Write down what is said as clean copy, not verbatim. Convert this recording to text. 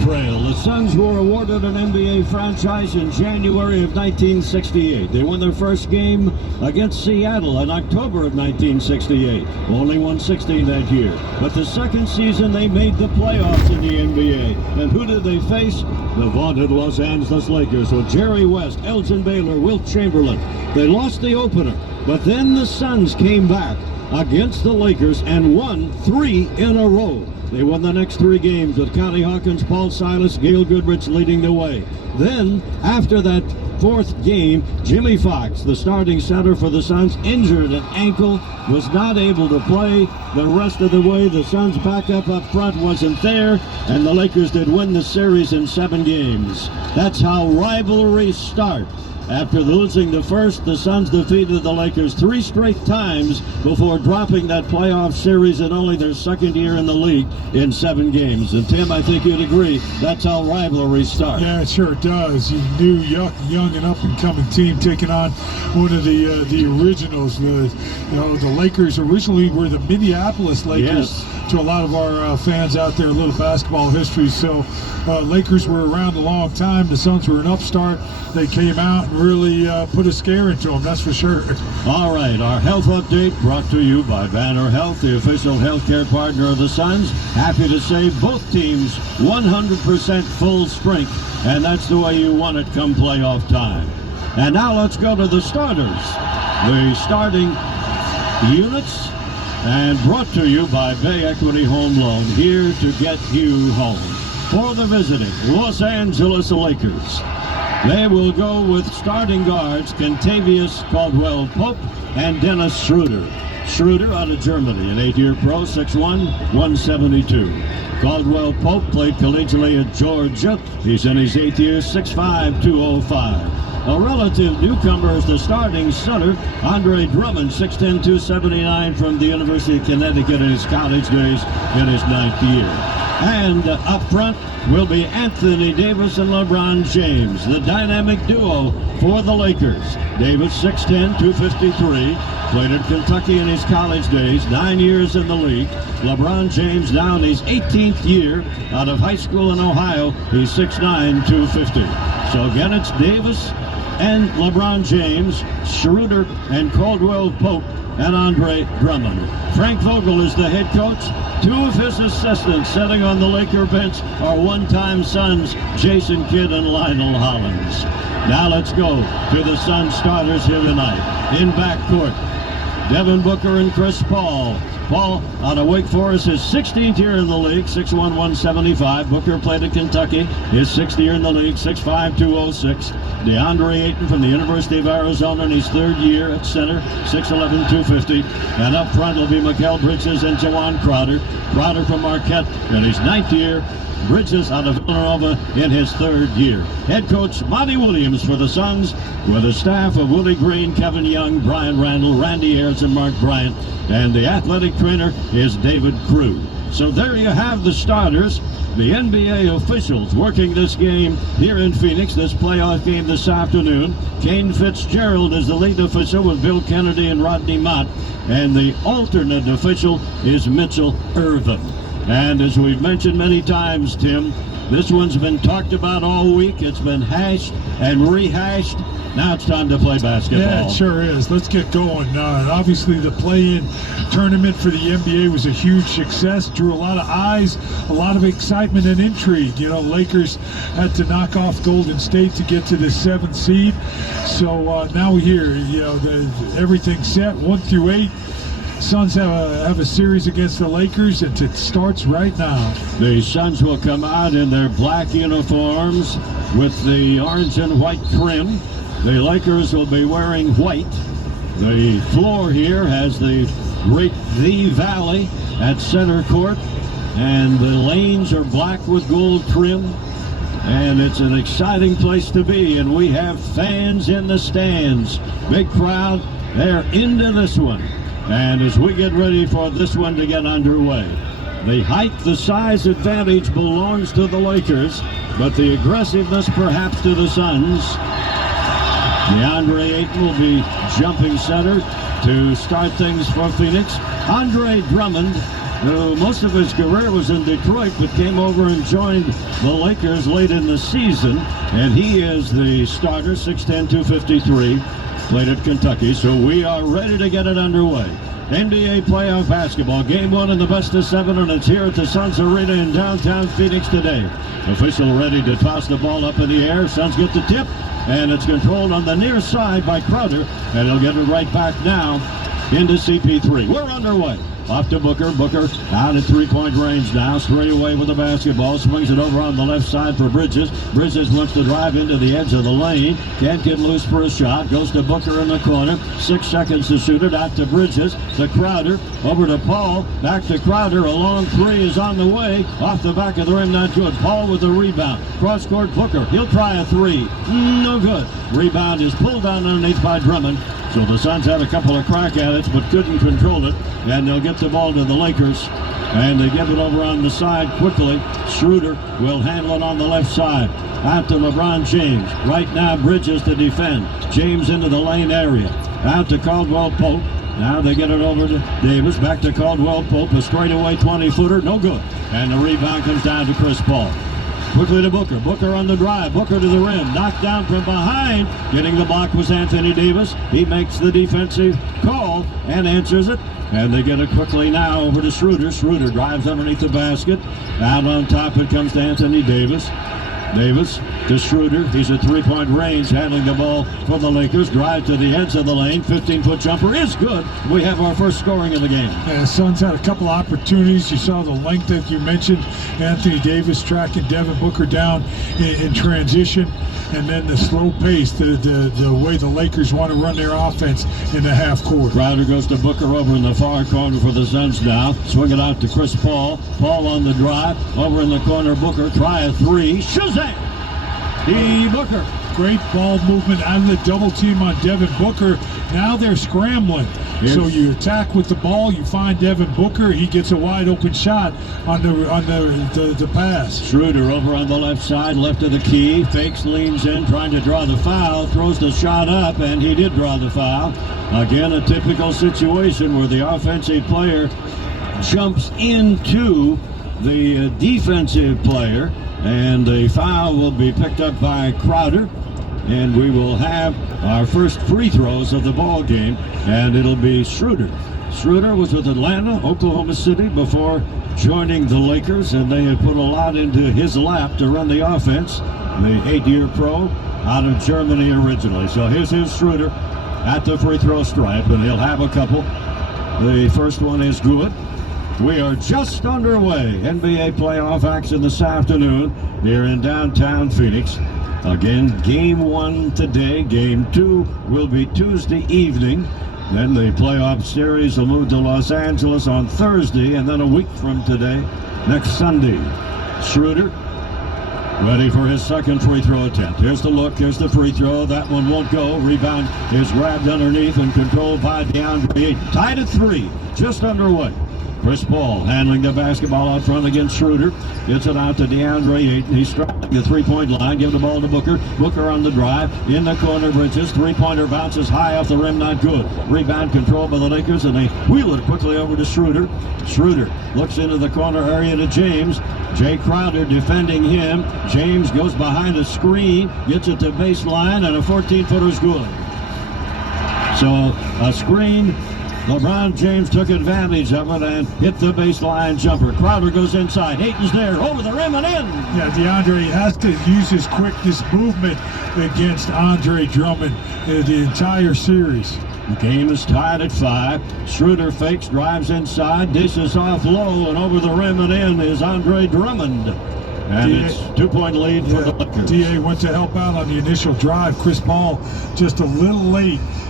trail. The Suns were awarded an NBA franchise in January of 1968. They won their first game against Seattle in October of 1968. Only won 16 that year. But the second season, they made the playoffs in the NBA. And who did they face? The vaunted Los Angeles Lakers with Jerry West, Elgin Baylor, Wilt Chamberlain. They lost the opener, but then the Suns came back against the Lakers and won 3 in a row. They won the next 3 games with Connie Hawkins, Paul Silas, Gail Goodrich leading the way. Then, after that 4th game, Jimmy Fox, the starting center for the Suns, injured an ankle, was not able to play the rest of the way. The Suns' backup up front wasn't there, and the Lakers did win the series in 7 games. That's how rivalries start. After losing the first, the Suns defeated the Lakers 3 straight times before dropping that playoff series in only their 2nd year in the league in 7 games. And Tim, I think you'd agree, that's how rivalries start. Yeah, it sure does. You new, young and up-and-coming team taking on one of the originals. The Lakers originally were the Minneapolis Lakers. Yes. To a lot of our fans out there, a little basketball history. So Lakers were around a long time. The Suns were an upstart. They came out and really put a scare into them, that's for sure. All right, our health update brought to you by Banner Health, the official healthcare partner of the Suns. Happy to say both teams 100% full strength, and that's the way you want it come playoff time. And now let's go to the starters. The starting units, and brought to you by Bay Equity Home Loan, here to get you home. For the visiting Los Angeles Lakers, they will go with starting guards Kentavious Caldwell-Pope and Dennis Schroeder. Schroeder out of Germany, an 8-year pro, 6'1", 172. Caldwell-Pope played collegiately at Georgia. He's in his 8th year, 6'5", 205. A relative newcomer is the starting center, Andre Drummond, 6'10", 279 from the University of Connecticut in his college days in his 9th year. And up front will be Anthony Davis and LeBron James, the dynamic duo for the Lakers. Davis, 6'10", 253, played at Kentucky in his college days, 9 years in the league. LeBron James now in his 18th year out of high school in Ohio. He's 6'9", 250. So again, it's Davis and LeBron James, Schroeder and Caldwell-Pope, and Andre Drummond. Frank Vogel is the head coach. 2 of his assistants sitting on the Laker bench are one-time Suns, Jason Kidd and Lionel Hollins. Now let's go to the Suns starters here tonight. In backcourt, Devin Booker and Chris Paul. Paul out of Wake Forest, his 16th year in the league, 6'1", 175. Booker played at Kentucky, his 6th year in the league, 6'5", 206. DeAndre Ayton from the University of Arizona in his 3rd year at center, 6'11", 250. And up front will be Mikal Bridges and Jawan Crowder. Crowder from Marquette in his 9th year. Bridges out of Villanova in his 3rd year. Head coach Monty Williams for the Suns, with a staff of Willie Green, Kevin Young, Brian Randall, Randy Ayers, and Mark Bryant. And the athletic trainer is David Crew. So there you have the starters. The NBA officials working this game here in Phoenix, this playoff game this afternoon. Kane Fitzgerald is the lead official with Bill Kennedy and Rodney Mott. And the alternate official is Mitchell Irvin. And as we've mentioned many times, Tim, this one's been talked about all week. It's been hashed and rehashed. Now it's time to play basketball. Yeah, it sure is. Let's get going. Obviously, the play-in tournament for the NBA was a huge success. Drew a lot of eyes, a lot of excitement and intrigue. You know, Lakers had to knock off Golden State to get to the 7th seed. So now we hear, everything's set, 1 through 8. Suns have a series against the Lakers, and it starts right now. The Suns will come out in their black uniforms with the orange and white trim. The Lakers will be wearing white. The floor here has the great The Valley at center court, and the lanes are black with gold trim. And it's an exciting place to be, and we have fans in the stands. Big crowd. They're into this one. And as we get ready for this one to get underway, the height, the size advantage belongs to the Lakers, but the aggressiveness perhaps to the Suns. DeAndre Ayton will be jumping center to start things for Phoenix. Andre Drummond who most of his career was in Detroit, but came over and joined the Lakers late in the season. And he is the starter, 6'10", 253, played at Kentucky. So we are ready to get it underway. NBA playoff basketball, game one in the best of seven, and it's here at the Suns Arena in downtown Phoenix today. Official ready to toss the ball up in the air. Suns get the tip, and it's controlled on the near side by Crowder, and he'll get it right back now into CP3. We're underway. Off to Booker. Booker out at three-point range now. Straight away with the basketball. Swings it over on the left side for Bridges. Bridges wants to drive into the edge of the lane. Can't get loose for a shot. Goes to Booker in the corner. 6 seconds to shoot it. Out to Bridges. To Crowder. Over to Paul. Back to Crowder. A long three is on the way. Off the back of the rim. Not good. Paul with the rebound. Cross-court Booker. He'll try a three. No good. Rebound is pulled down underneath by Drummond. So the Suns had a couple of crack at it, but couldn't control it. And they'll get the ball to the Lakers. And they give it over on the side quickly. Schroeder will handle it on the left side. Out to LeBron James. Right now, Bridges to defend. James into the lane area. Out to Caldwell Pope. Now they get it over to Davis. Back to Caldwell Pope. A straightaway 20-footer. No good. And the rebound comes down to Chris Paul. Quickly to Booker. Booker on the drive. Booker to the rim. Knocked down from behind. Getting the block was Anthony Davis. He makes the defensive call and answers it. And they get it quickly now over to Schroeder. Schroeder drives underneath the basket. Out on top it comes to Anthony Davis. Davis to Schroeder. He's at three-point range, handling the ball for the Lakers. Drive to the edge of the lane. 15-foot jumper is good. We have our first scoring in the game. Yeah, Suns had a couple opportunities. You saw the length that you mentioned. Anthony Davis tracking Devin Booker down in transition. And then the slow pace, the way the Lakers want to run their offense in the half court. Crowder goes to Booker over in the far corner for the Suns now. Swing it out to Chris Paul. Paul on the drive. Over in the corner, Booker. Try a three. Shazam! Booker. Great ball movement out of the double team on Devin Booker. Now they're scrambling. Yes. So you attack with the ball, you find Devin Booker, he gets a wide open shot on the pass. Schroeder over on the left side, left of the key, fakes, leans in, trying to draw the foul, throws the shot up, and he did draw the foul. Again, a typical situation where the offensive player jumps into the defensive player, and the foul will be picked up by Crowder. And we will have our first free throws of the ball game, and it'll be Schroeder. Schroeder was with Atlanta, Oklahoma City before joining the Lakers, and they had put a lot into his lap to run the offense. The 8-year pro out of Germany originally. So here's Schroeder at the free throw stripe, and he'll have a couple. The first one is good. We are just underway. NBA playoff action this afternoon here in downtown Phoenix. Again, game one today. Game two will be Tuesday evening. Then the playoff series will move to Los Angeles on Thursday, and then a week from today, next Sunday. Schroeder ready for his second free throw attempt. Here's the look. Here's the free throw. That one won't go. Rebound is grabbed underneath and controlled by DeAndre Ayton. Tied at 3. Just underway. Chris Paul handling the basketball out front against Schroeder. Gets it out to DeAndre Ayton. He's striking the three-point line. Give the ball to Booker. Booker on the drive. In the corner, Bridges. Three-pointer bounces high off the rim. Not good. Rebound controlled by the Lakers, and they wheel it quickly over to Schroeder. Schroeder looks into the corner area to James. Jay Crowder defending him. James goes behind a screen. Gets it to baseline, and a 14-footer is good. So a screen. LeBron James took advantage of it and hit the baseline jumper. Crowder goes inside. Ayton's there, over the rim and in. Yeah, DeAndre has to use his quickness movement against Andre Drummond the entire series. The game is tied at 5. Schroeder fakes, drives inside, dishes off low, and over the rim and in is Andre Drummond. And it's 2-point lead for the Lakers. DA went to help out on the initial drive. Chris Paul just a little late.